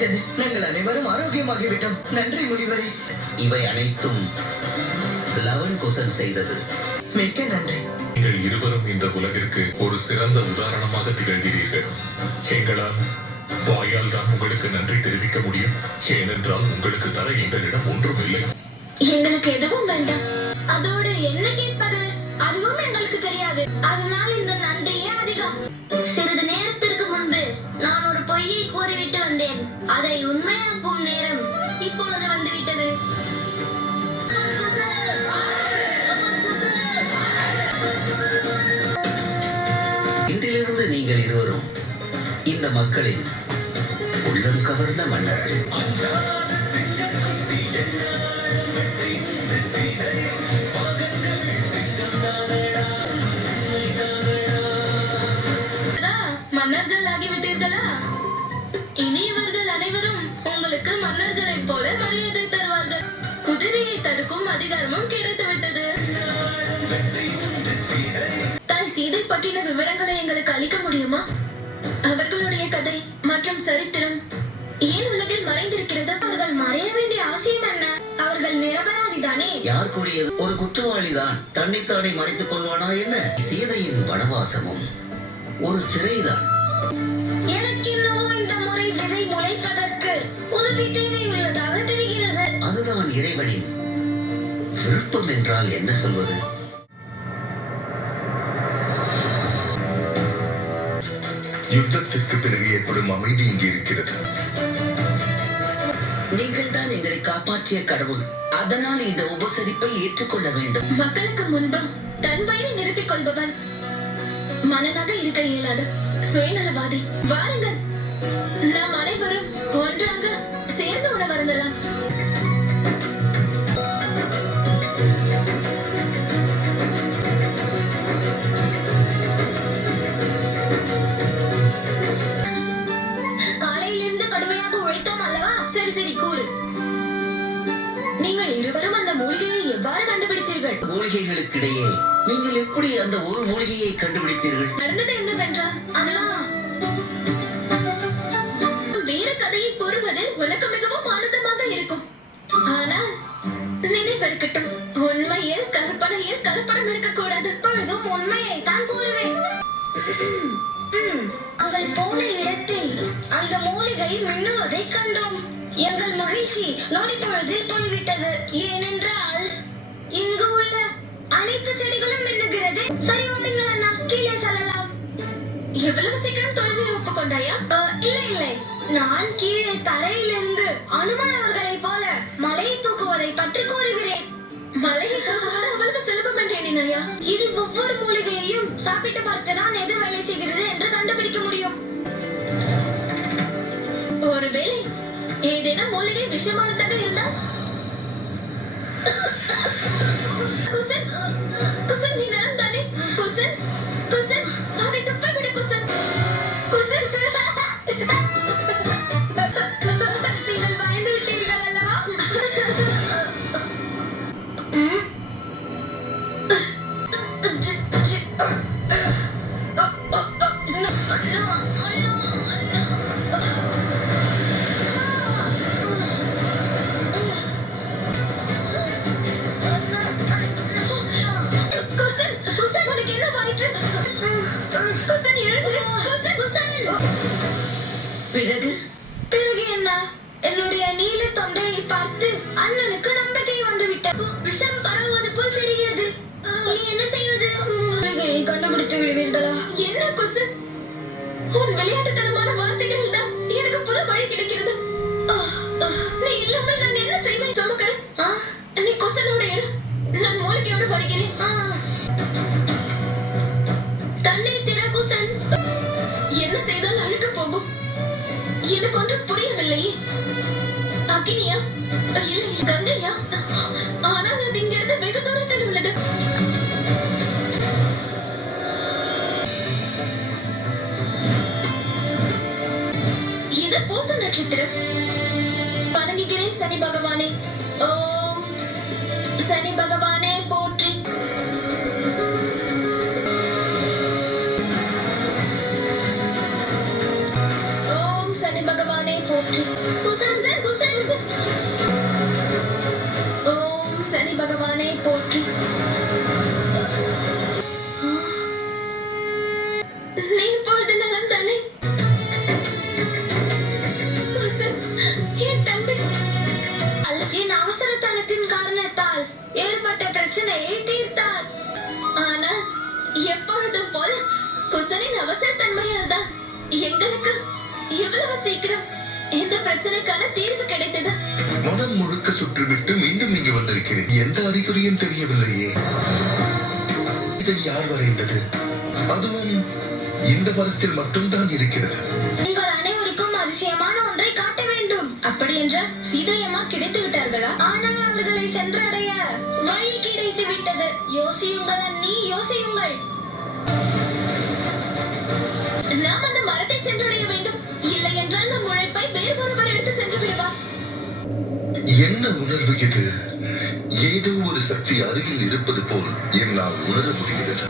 விட்டது. நாங்கள் அனைவரும் ஆரோக்கியமாகிவிட்டோம். நன்றி முனிவரே. இவை அனைத்தும் லவன் குசன் செய்தது. மிக்க நன்றி. நீங்கள் இருவரும் இந்த உலகிற்கு ஒரு சிறந்த உதாரணமாக திகழ்கிறீர்கள். எங்களால் வாயால் தான் உங்களுக்கு நன்றி தெரிவிக்க முடியும். ஏனென்றால் உங்களுக்கு தர எங்களிடம் ஒன்றும் இல்லை. எங்களுக்கு எதுவும் வேண்டாம். அதோடு என்ன கேட்பது அதுவும் எங்களுக்கு தெரியாது. அதனால் இந்த நன்றியே அதிகம். சிறிது நேரத்திற்கு முன்பு நான் ஒரு பொய்யை கூறிவிட்டு வந்தேன். அதை உண்மையாக்கும் நேரம் இப்பொழுது வந்துவிட்டது. இன்றிலிருந்து நீங்கள் இருவரும் இந்த மக்களின் உள்ளம் கவர்ந்த மன்னர்கள். மன்னர்கள் ஆகிவிட்டீர்களா? இனி இவர்கள் அனைவரும் உங்களுக்கு மன்னர்களைப் போல மரியாதை தருவார்கள். குதிரையை தடுக்கும் அதிகாரமும் கிடைத்து விட்டது. தாய் சீதை பற்றின விவரங்களை எங்களுக்கு அளிக்க முடியுமா? அவர்களுடைய கதை மற்றும் சரித்திரம் ஏன் உலகில் மறைந்திருக்கிறது? அவர்கள் மறைய வேண்டிய அவசியம் என்ன? அவர்கள் நிரபராதிதானே? யார் கூறியது? ஒரு குற்றவாளிதான் தன்னைத்தானே மறைத்துக் கொள்வானா என்ன? சீதையின் வனவாசமும் ஒரு திரைதான். எனக்கு என்னவோ இந்த முறை விதை முளைப்பதற்கு உதவி தேவை உள்ளதாக தெரிகிறது. அதுதான் இறைவனின் விருப்பம் என்றால் என்ன சொல்வது? யுத்தத்திற்கு பிறகு ஏற்படும் அமைதி இங்கு இருக்கிறது. நீங்கள் தான் எங்களை காப்பாற்றிய கடவுள். அதனால் இந்த உபசரிப்பை ஏற்றுக்கொள்ள வேண்டும். மக்களுக்கு முன்பு தன் வயிறை நிரப்பிக் கொள்பவன் மனதாக இருக்க இயலாது சுயநலவாதி. வாருங்கள், நாம் அனைவரும் ஒன்றாக சேர்ந்து உணவருந்தலாம். காலையிலிருந்து கடுமையாக உழைத்தோம் அல்லவா? சரி சரி கூறு. நீங்கள் இருவரும் அந்த மூலிகையை எவ்வாறு கண்டுபிடித்தீர்கள்? மூலிகைகளுக்கிடையே நீங்கள் எப்படி அந்த ஒரு மூலிகையை கண்டுபிடித்தீர்கள்? நடந்தது என்னவென்றால், அண்ணா வேறு கதையை கூறுவதில் உனக்கு மிகவும் ஆனந்தமாக இருக்கும். ஆனால் நினைவிருக்கட்டும், உண்மையில் கற்பனையில் கலப்படம் இருக்கக்கூடாது. பொழுதும் உண்மையை தான் கூறுவேன். அவள் போன இடத்தில் அந்த மூலிகை மின்னுவதை கண்டோம். எங்கள் மகிழ்ச்சி நொடி பொழுதில் போய்விட்டது. ஏனென்றால் இங்கு உள்ள அனைத்து செடிகளும் மின்னுகிறது. சரி வாருங்கள் அண்ணா, கீழே செல்லலாம். எவ்வளவு சீக்கிரம் தோல்வியை ஒப்புக்கொண்டாயா? இல்லை இல்லை, நான் கீழே தரையிலிருந்து அனுமன் அவர்களைப் போல மலையை தூக்குவதை பற்றி கூறுகிறேன். மலையை தூக்குவது அவ்வளவு சுலபம் என்று எண்ணினாயா? இது ஒவ்வொரு மூலிகையையும் சாப்பிட்டு பார்த்துதான் எது வேலை செய்கிறது என்று கண்டுபிடிக்க முடியும். ஒருவேளை ஏதேனும் மூலிகை விஷமானதாக இருந்தால்? குசன், குசன் நீ நலம் தானே? குசன், குசன் அதை துப்பி விடு குசன். குசன் நீங்கள் பயந்து விட்டீர்கள் அல்லவா? பிறகு பிறகு என்ன? என்னுடைய நீல தொண்டையை பார்த்து அண்ணனுக்கு நம்பிக்கை வந்துவிட்டது. விஷம் பரவுவது போல் தெரிகிறது. நீ என்ன செய்வது? மூலிகையை கண்டுபிடித்து விடுவீர்களா? என்ன குசன், உன் விளையாட்டுத்தனமான வார்த்தைகளில் தான் எனக்கு புது வழி கிடைக்கிறது. நீ இல்லாமல் நான் என்ன செய்வேன்? சமக்கரன், நீ குசனோட இரு, நான் மூலிகையோடு வருகிறேன். கண்ணை திற குசன். என்ன செய்தால் அழுக்க போகும்? எனக்கு ஒன்றும் புரியவில்லை. அக்னியா? இல்லை, கங்கையா? ஆனால் அது இங்கிருந்து வெகு தூரத்தில் உள்ளது. இது பூச நட்சத்திரம். வணங்குகிறேன் சனி பகவானே. ஓம் சனி பகவானே போற்றி. ஓம் சனி பகவானே போற்றி. பிரச்சனைக்கான தீர்வு கிடைத்தது. மனம் முழுக்க சுற்றுமிட்டு மீண்டும் இங்கு வந்திருக்கிறேன். எந்த அறிகுறியும் தெரியவில்லையே. இதை யார் வரைந்தது? அதுவும் இந்த மரத்தில் மட்டும்தான் இருக்கிறது. உங்கள் அனைவருக்கும் அதிசயமான ஒன்றை காட்ட வேண்டும். அப்படி என்றால் சீதையம்மா கிடைத்து விட்டார்களா? ஆனால் அவர்களை சென்றடைய வழி கிடைத்து விட்டது. யோசியுங்கள் அண்ணி, யோசியுங்கள். நாம் அந்த மரத்தை சென்றடைய வேண்டும். இல்லை என்றால் நம் உழைப்பை வேறு ஒருவர் எடுத்து சென்று விடுவார். என்ன உணர்வு இது? ஏதோ ஒரு சக்தி அருகில் இருப்பது போல் என்னால் உணர முடிகிறது.